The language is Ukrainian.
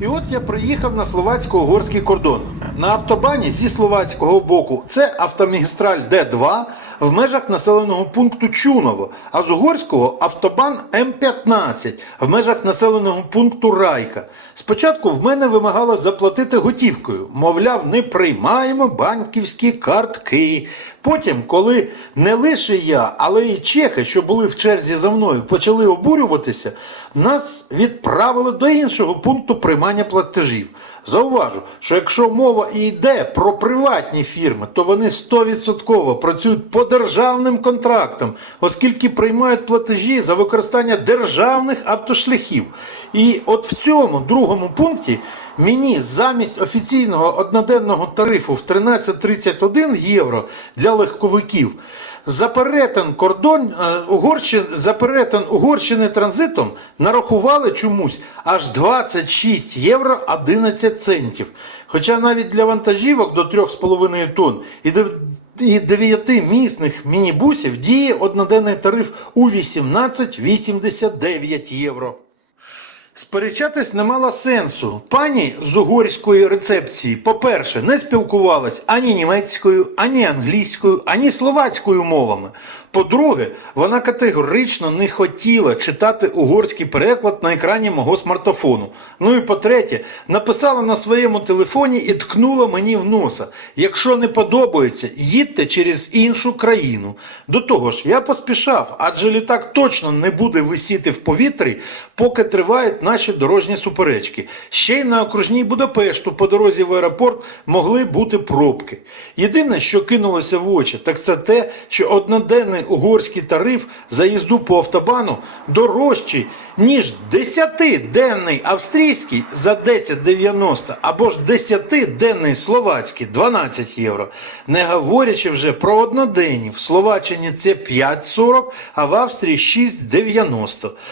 І от я приїхав на словацько-угорський кордон. На автобані зі словацького боку це автомагістраль Д2 в межах населеного пункту Чуново, а з угорського автобан М15 в межах населеного пункту Райка. Спочатку в мене вимагало заплатити готівкою, мовляв, не приймаємо банківські картки. Потім, коли не лише я, але й чехи, що були в черзі за мною, почали обурюватися, нас відправили до іншого пункту приймання платежів. Зауважу, що якщо мова і йде про приватні фірми, то вони 100% працюють по державним контрактам, оскільки приймають платежі за використання державних автошляхів. І от в цьому другому пункті мені замість офіційного одноденного тарифу в 13,31 євро для легковиків за перетин кордон е, Угорщини, за перетин Угорщини транзитом нарахували чомусь аж 26 євро 11 центів. Хоча навіть для вантажівок до 3,5 тонн і і 9 місних мінібусів діє одноденний тариф у 18,89 євро. Сперечатись не мало сенсу. Пані з угорської рецепції, по-перше, не спілкувалась ані німецькою, ані англійською, ані словацькою мовами. По-друге, вона категорично не хотіла читати угорський переклад на екрані мого смартфону. Ну і по-третє, написала на своєму телефоні і ткнула мені в носа. Якщо не подобається, їдьте через іншу країну. До того ж, я поспішав, адже літак точно не буде висіти в повітрі, поки тривають наші дорожні суперечки. Ще й на окружній Будапешту по дорозі в аеропорт могли бути пробки. Єдине, що кинулося в очі, так це те, що одноденний угорський тариф за їзду по автобану дорожчий, ніж 10-денний австрійський за 10,90 або ж 10-денний словацький 12 євро. Не говорячи вже про одноденні. В Словаччині це 5,40, а в Австрії 6,90.